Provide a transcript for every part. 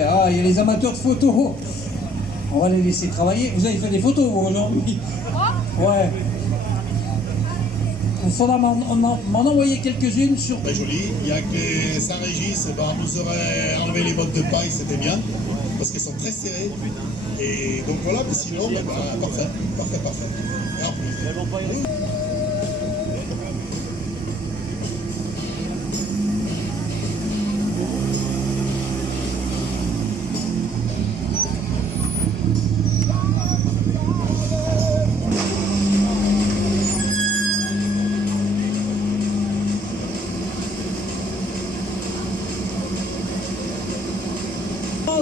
Ah, il y a les amateurs de photos. On va les laisser travailler. Vous avez fait des photos, vous, aujourd'hui? Ouais. Il faudra m'en envoyer quelques-unes sur... Très joli. Il y a que Saint-Régis, nous aurait enlevé les bottes de paille, c'était bien, parce qu'elles sont très serrées. Et donc voilà, mais sinon, parfait, parfait, parfait. Et en plus,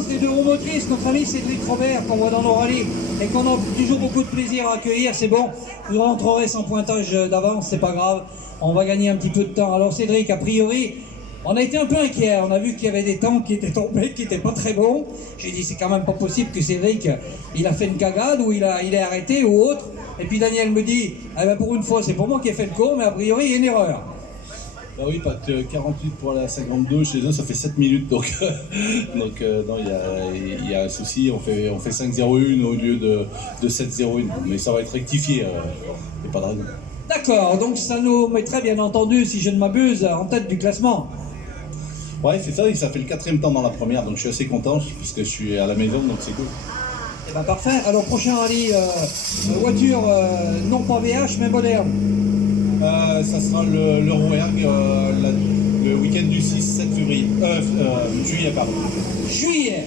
des deux roues motrices, notre ami Cédric Robert qu'on voit dans nos rallyes et qu'on a toujours beaucoup de plaisir à accueillir, c'est bon, vous rentrerez sans pointage d'avance, c'est pas grave, on va gagner un petit peu de temps. Alors Cédric, a priori, on a été un peu inquiets, on a vu qu'il y avait des temps qui étaient tombés, qui n'étaient pas très bons. J'ai dit c'est quand même pas possible que Cédric, il a fait une cagade ou il est arrêté ou autre. Et puis Daniel me dit, eh ben pour une fois c'est pour moi qui ai fait le cours, mais a priori il y a une erreur. Bah oui, pas que 48 pour la 52, chez eux ça fait 7 minutes, donc non, il y a un souci, on fait 5-0-1 au lieu de 7-0-1, mais ça va être rectifié, il n'y a pas de raison. D'accord, donc ça nous mettrait bien entendu, si je ne m'abuse, en tête du classement. Ouais, c'est ça, et ça fait le 4e temps dans la première, donc je suis assez content, parce que je suis à la maison, donc c'est cool. Eh ben parfait, alors prochain rallye, voiture non pas VH mais moderne. Ça sera le Rouergue le week-end du 6-7 février. Juillet, pardon. Juillet.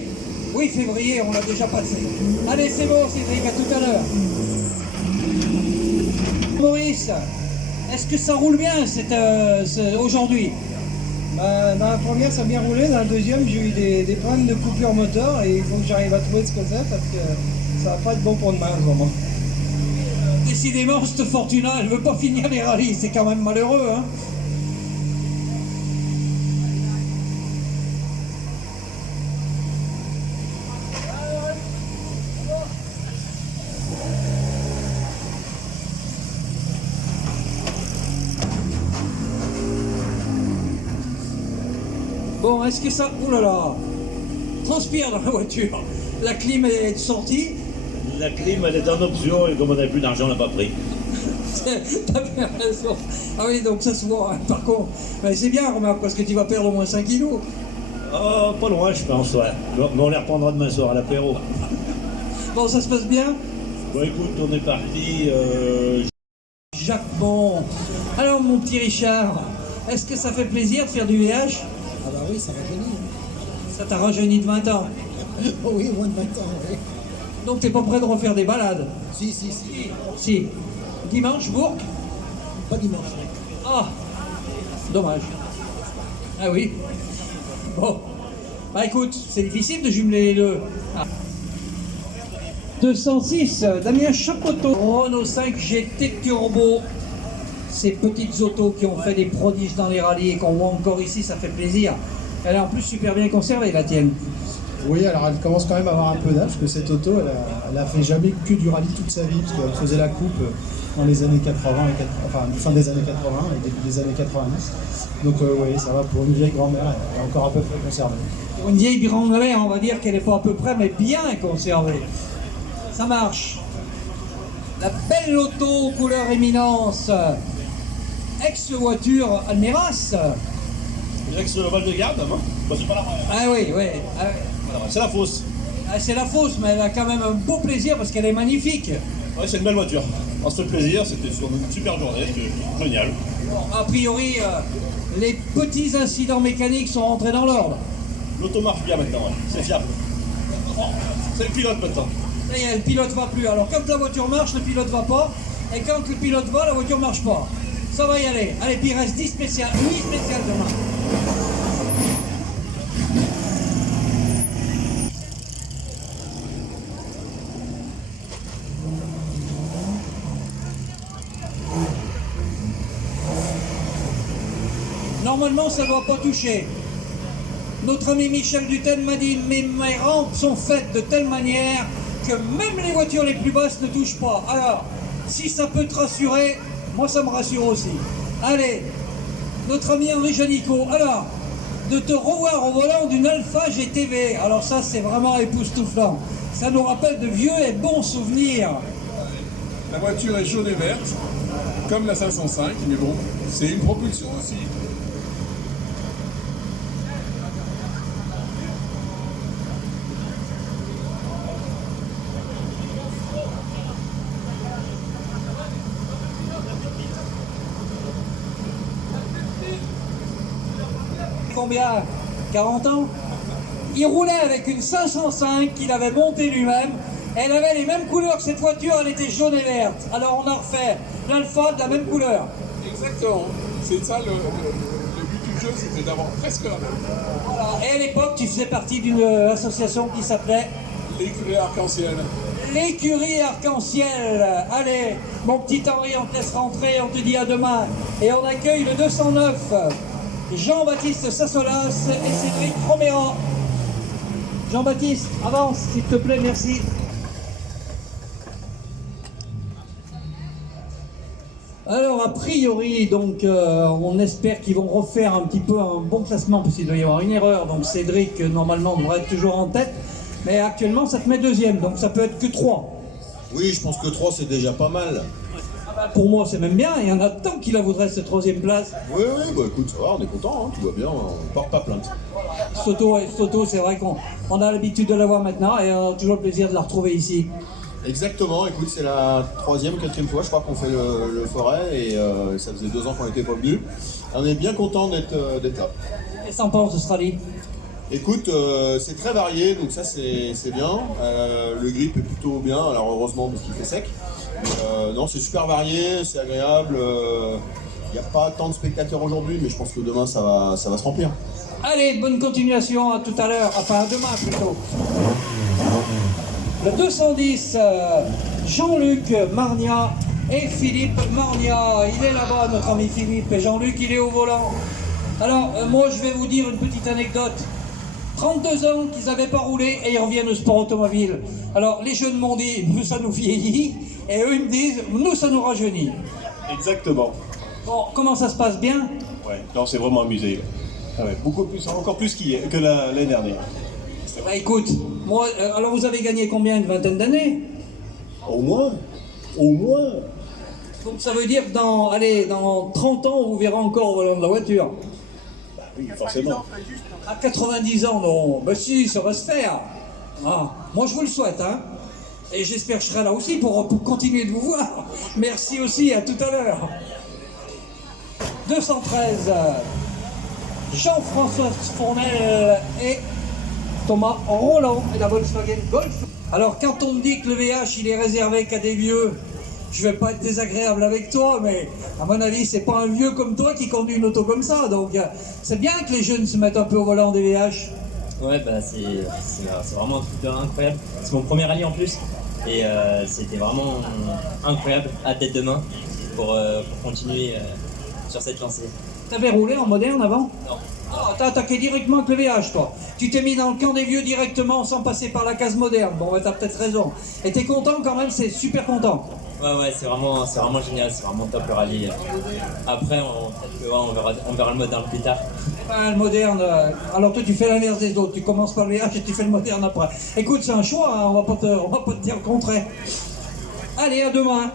Oui, février, on l'a déjà passé. Allez, c'est bon, Cédric, à tout à l'heure. Maurice, est-ce que ça roule bien aujourd'hui? Dans la première, ça a bien roulé. Dans la deuxième, j'ai eu des problèmes de coupure moteur et il faut que j'arrive à trouver ce que c'est parce que ça va pas être bon pour demain en ce moment. Décidément, cette Fortuna, elle veut pas finir les rallyes, c'est quand même malheureux, hein. Bon, est-ce que ça... Ouh là là, transpire dans la voiture. La clim est sortie. La clim, elle est en option et comme on n'a plus d'argent, on l'a pas pris. T'as bien raison. Ah oui, donc ça se voit, hein, par contre. Mais c'est bien, remarque, parce que tu vas perdre au moins 5 kilos. Oh, pas loin, je pense, ouais. Mais on les reprendra demain soir à l'apéro. Bon, ça se passe bien? Bon, écoute, on est parti. Jacques, bon. Alors, mon petit Richard, est-ce que ça fait plaisir de faire du VH? Ah bah oui, ça va venir. Ça t'a rajeuni de 20 ans. Oh oui, moins de 20 ans, oui. Donc t'es pas prêt de refaire des balades? Si. Si. Dimanche, Bourg? Pas dimanche. Ah, dommage. Ah oui. Bon. Bah écoute, c'est difficile de jumeler les deux. Ah. 206, Damien Chapoteau. Renault 5 GT Turbo. Ces petites autos qui ont fait des prodiges dans les rallyes et qu'on voit encore ici, ça fait plaisir. Elle est en plus super bien conservée, la tienne. Oui, alors elle commence quand même à avoir un peu d'âge, parce que cette auto, elle a fait jamais que du rallye toute sa vie, parce qu'elle faisait la coupe dans les années 80, enfin fin des années 80 et début des années 90. Donc oui, ça va pour une vieille grand-mère, elle est encore à peu près conservée. Pour une vieille grand-mère, on va dire qu'elle n'est pas à peu près, mais bien conservée. Ça marche. La belle auto couleur éminence. Ex-voiture Almiras. L'ex le Val de Garde, avant. Bon, c'est pas la première. Ah oui, oui. Ah, Voilà, c'est la fausse. ah, c'est la fausse, mais elle a quand même un beau plaisir parce qu'elle est magnifique. Ouais, c'est une belle voiture. On se fait plaisir, c'était sur une super journée, c'était génial. Bon, a priori, les petits incidents mécaniques sont rentrés dans l'ordre. L'auto marche bien maintenant, ouais. C'est fiable. Oh, c'est le pilote maintenant. Ça y est, le pilote va plus. Alors quand la voiture marche, le pilote va pas. Et quand le pilote va, la voiture marche pas. Ça va y aller. Allez, puis il reste 10 spéciales, 8 spéciales demain. Normalement, ça ne doit pas toucher. Notre ami Michel Dutel m'a dit « mais mes rampes sont faites de telle manière que même les voitures les plus basses ne touchent pas ». Alors, si ça peut te rassurer, moi ça me rassure aussi. Allez, notre ami Henri Janico, alors, de te revoir au volant d'une Alfa GTV. Alors ça, c'est vraiment époustouflant. Ça nous rappelle de vieux et bons souvenirs. La voiture est jaune et verte, comme la 505, mais bon, c'est une propulsion aussi. Combien? 40 ans? Il roulait avec une 505 qu'il avait montée lui-même. Elle avait les mêmes couleurs que cette voiture, elle était jaune et verte. Alors on a refait l'Alfa de la même couleur. Exactement. C'est ça le but du jeu, c'était d'avoir presque la même. Voilà. Et à l'époque, tu faisais partie d'une association qui s'appelait L'écurie arc-en-ciel. l'écurie arc-en-ciel. Allez, mon petit Henri, on te laisse rentrer, on te dit à demain. Et on accueille le 209, Jean-Baptiste Sassolas et Cédric Roméo. Jean-Baptiste, avance, s'il te plaît, merci. Alors, a priori, donc, on espère qu'ils vont refaire un petit peu un bon classement, parce qu'il doit y avoir une erreur. Donc, Cédric, normalement, devrait être toujours en tête. Mais actuellement, ça te met deuxième, donc ça peut être que 3. Oui, je pense que 3 c'est déjà pas mal. Pour moi, c'est même bien. Il y en a tant qui la voudraient, cette 3e place. Oui, bah écoute, ça va, on est content, hein, tout va bien, on porte pas plainte. Soto, c'est vrai qu'on a l'habitude de la voir maintenant et on a toujours le plaisir de la retrouver ici. Exactement, écoute, c'est la 3e, 4e fois, je crois qu'on fait le forêt et ça faisait 2 ans qu'on n'était pas venus. On est bien content d'être là. Qu'est-ce que t'en penses d'Australie? Écoute, c'est très varié, donc ça c'est bien. Le grip est plutôt bien, alors heureusement parce qu'il fait sec. Non, c'est super varié, c'est agréable. Il n'y a pas tant de spectateurs aujourd'hui, mais je pense que demain ça va se remplir. Allez, bonne continuation, à tout à l'heure, enfin à demain plutôt. Le 210, Jean-Luc Marnia et Philippe Marnia. Il est là-bas, notre ami Philippe, et Jean-Luc, il est au volant. Alors, moi, je vais vous dire une petite anecdote. 32 ans qu'ils n'avaient pas roulé et ils reviennent au sport automobile. Alors, les jeunes m'ont dit, nous, ça nous vieillit, et eux, ils me disent, nous, ça nous rajeunit. Exactement. Bon, comment ça se passe bien? Ouais, non, c'est vraiment amusé. Ah ouais, beaucoup plus, encore plus que l'année dernière. Bah écoute, moi, alors vous avez gagné combien? Une vingtaine d'années? Au moins. Au moins. Donc ça veut dire que dans 30 ans, on vous verra encore au volant de la voiture. Bah oui, forcément. À 90 ans, non. Bah si, ça va se faire. Ah, moi, je vous le souhaite, hein. Et j'espère que je serai là aussi pour continuer de vous voir. Merci aussi, à tout à l'heure. 213, Jean-François Fournel et Thomas Roland et la Volkswagen Golf. Alors, quand on me dit que le VH, il est réservé qu'à des vieux, je vais pas être désagréable avec toi, mais à mon avis, c'est pas un vieux comme toi qui conduit une auto comme ça. Donc, c'est bien que les jeunes se mettent un peu au volant des VH. Ouais, bah c'est vraiment un truc incroyable. C'est mon premier rallye en plus. Et c'était vraiment incroyable, à tête de main, pour continuer sur cette lancée. T'avais roulé en moderne avant? Non. Ah, t'as attaqué directement avec le VH, toi. Tu t'es mis dans le camp des vieux directement sans passer par la case moderne. Bon, bah, t'as peut-être raison. Et t'es content quand même, c'est super content. Ouais, c'est vraiment génial, c'est vraiment top le rallye. Après, on verra le moderne plus tard. Eh ben, le moderne, alors toi tu fais l'inverse des autres, tu commences par le VH et tu fais le moderne après. Écoute, c'est un choix, hein, on va pas te dire le contraire. Allez, à demain.